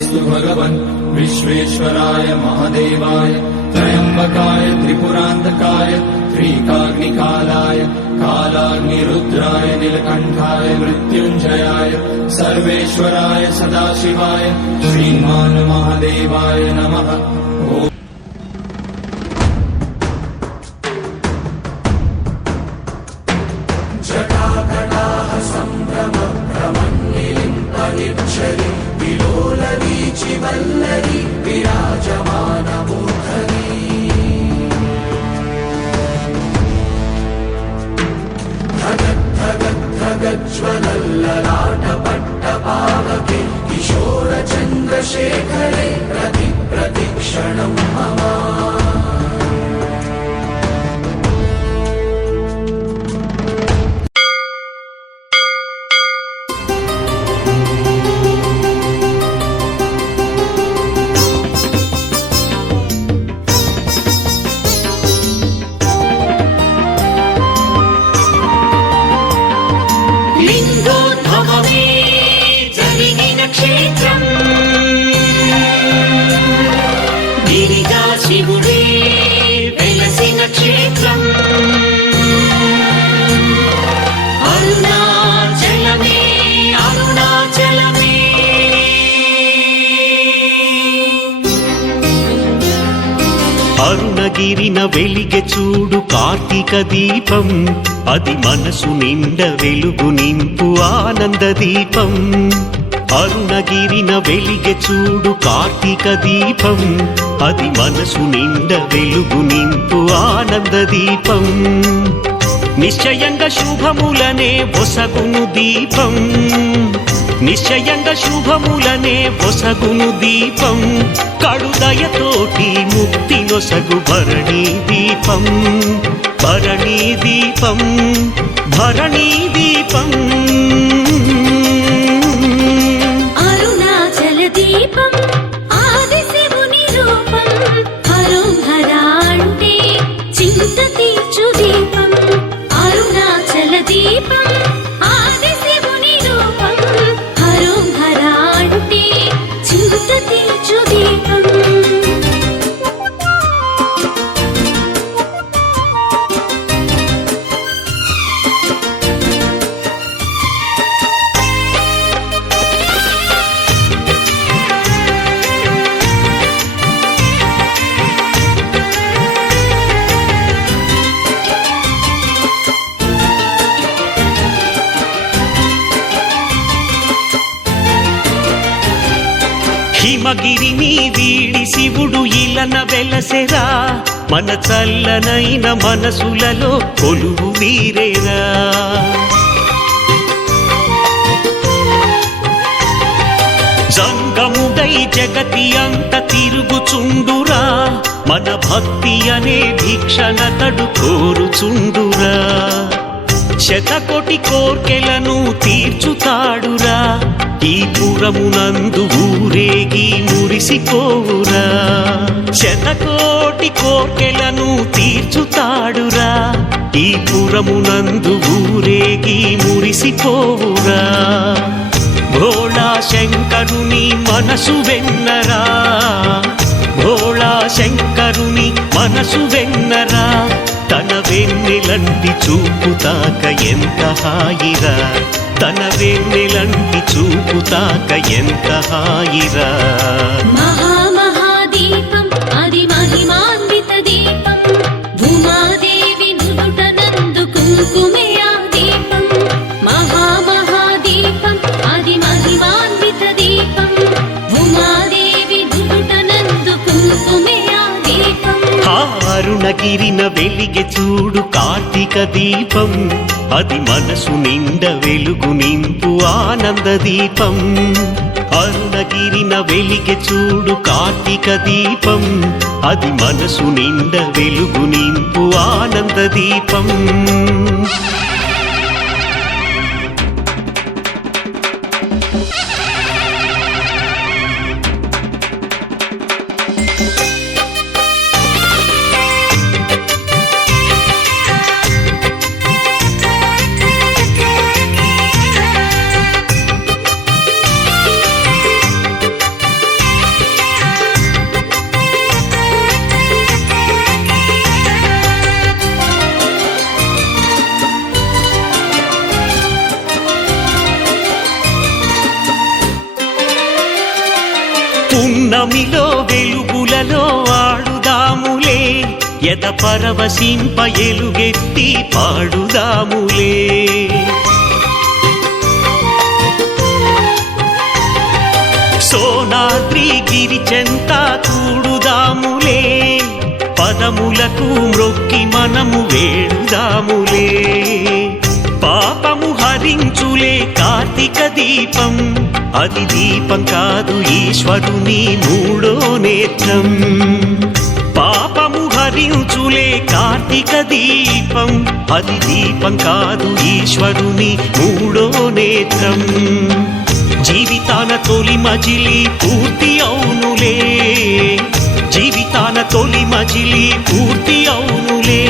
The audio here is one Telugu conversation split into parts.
भगवन् विश्वेश्वराय महादेवाय त्रयम्बकाय त्रिपुरान्तकाय त्रिकाग्निकालाय कालाग्निरुद्राय नीलकण्ठाय मृत्युञ्जयाय सर्वेश्वराय सदाशिवाय श्रीमान् महादेवाय नमः। जटाकटाः सम्भ्रमभ्रमन्निलिम्पनिच्छरि विलोलवीचिवल्लरी विराजमानमूर्धनि धगद्धगद्धगज्ज्वलल्ललाटपट्टपावके किशोरचन्द्रशेखरे प्रतिक्षणं मम। శివుడే వెలసిన క్షేత్రం అరుణాచలమే అరుణాచలమే। అరుణగిరిన వెలిగె చూడు కార్తీక దీపం, అది మనసు నిండ వెలుగు నింపు ఆనంద దీపం। అరుణగిరిన వెలిగె చూడు కార్తీక దీపం, అది మనసు నిండ వెలుగు నింపు ఆనంద దీపం। నిశ్చయంగా శుభములనే ఒసగును దీపం, నిశ్చయంగా శుభములనే ఒసగును దీపం। కడుదయతోటి ముక్తి నొసగు భరణీ దీపం, భరణీ దీపం, భరణీ దీపం। దీపం ఆది శివుని రూపం, హరం హరా అంటే చింత తీర్చు దీపం। అరుణాచల దీపం ఆది శివుని రూపం, హరం హరా అంటే చింత తీర్చు దీపం। హిమగిరిని వీడి శివుడు ఇలన వెలసెరా, మన చల్లనైన మనసులలో కొలువు వీరేరా। జంగముడై జగతి అంత తిరుగుచుండురా, మన భక్తి అనే భిక్షణతడు కోరుచుండురా। శతకోటి కోర్కెలను తీర్చుతాడురా, ఈ పురమునందు ఊరేగి మురిసిపోవురా। శతకోటి కోర్కెలను తీర్చుతాడురా, ఈ పురమునందు ఊరేగి మురిసిపోవురా। భోళా శంకరుని మనసు వెన్నరా, భోళా శంకరుని మనసు వెన్నరా। తన వెన్నెలంటి చూపుతాక ఎంత హాయిరా, తన వెన్నెలంటి చూపుతాక ఎంత హాయిరా। మహామహాదీపం అది మహిమాన్విత దీపం, భూమాదేవి నుదుటనందు కుంకుమే ఆ దీపం। మహామహాదీపం అది మహిమాన్విత దీపం, భూమాదేవి నుదుటనందు కుంకుమే ఆ దీపం। అరుణగిరిన వెలిగె చూడు కార్తీక దీపం, అది మనసు నిండ వెలుగు నింపు ఆనంద దీపం। అరుణగిరిన వెలిగె చూడు కార్తీక దీపం, అది మనసు నిండ వెలుగు నింపు ఆనంద దీపం। పున్నమిలో వెలుగులలో ఆడుదాములే ఎద పరవశింప ఎలుగెత్తి పాడుదాములే సోనాద్రి గిరిచెంత కూడుదాములే పదములకు మ్రొక్కి మనము వేడుదాములే పాపము హరించులే కార్తీక దీపం అది దీపం కాదు ఈశ్వరుని మూడో నేత్రం పాపము హరించులే కార్తీక దీపం అది దీపం కాదు ఈశ్వరుని మూడో నేత్రం జీవితాన తొలి మజిలి పూర్తి అవునులే జీవితాన తొలి మజిలి పూర్తి అవునులే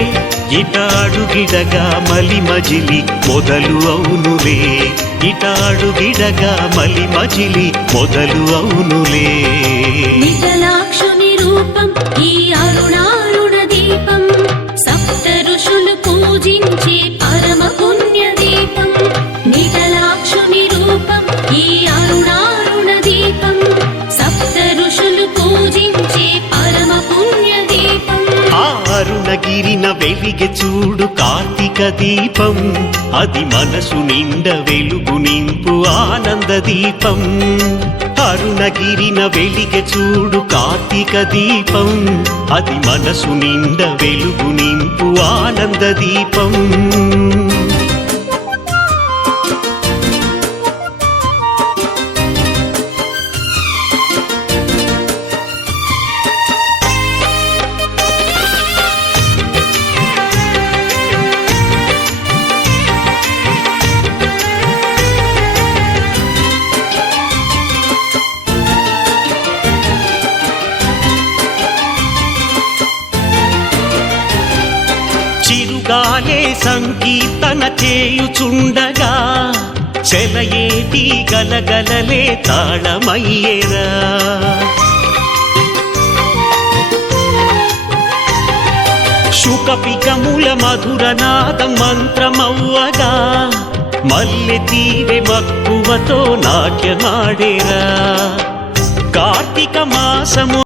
ఇట అడుగిడగా మలి మజిలి మొదలు అవునులే ఇట అడుగిడగా మలి మజిలి మొదలు అవునులే నిగలాక్షుని రూపం ఈ అరుణారుణ దీపం సప్త ఋషులు పూజించే పరమ పుణ్య దీపం నిగలాక్షుని రూపం ఈ అరుణారుణ దీపం సప్త ఋషులు పూజించే పరమ పుణ్య దీపం ఆ అరుణగిరిన వెలిగె చూడు కార్తీక దీపం అది మనసు నిండ వెలుగు నింపు ఆనంద దీపం అరుణగిరిన వెలిగె చూడు కార్తీక దీపం అది మనసు నిండ వెలుగు నింపు ఆనంద దీపం చిరుగాలే సంకీర్తన చేయుచుండగా చెలయేటి గలగలలే తాళమయ్యేరా శుకపికముల మధురనాదం మంత్రమవ్వగా మల్లె తీవె మక్కువతో నాట్యమాడేరా కార్తీక మాసము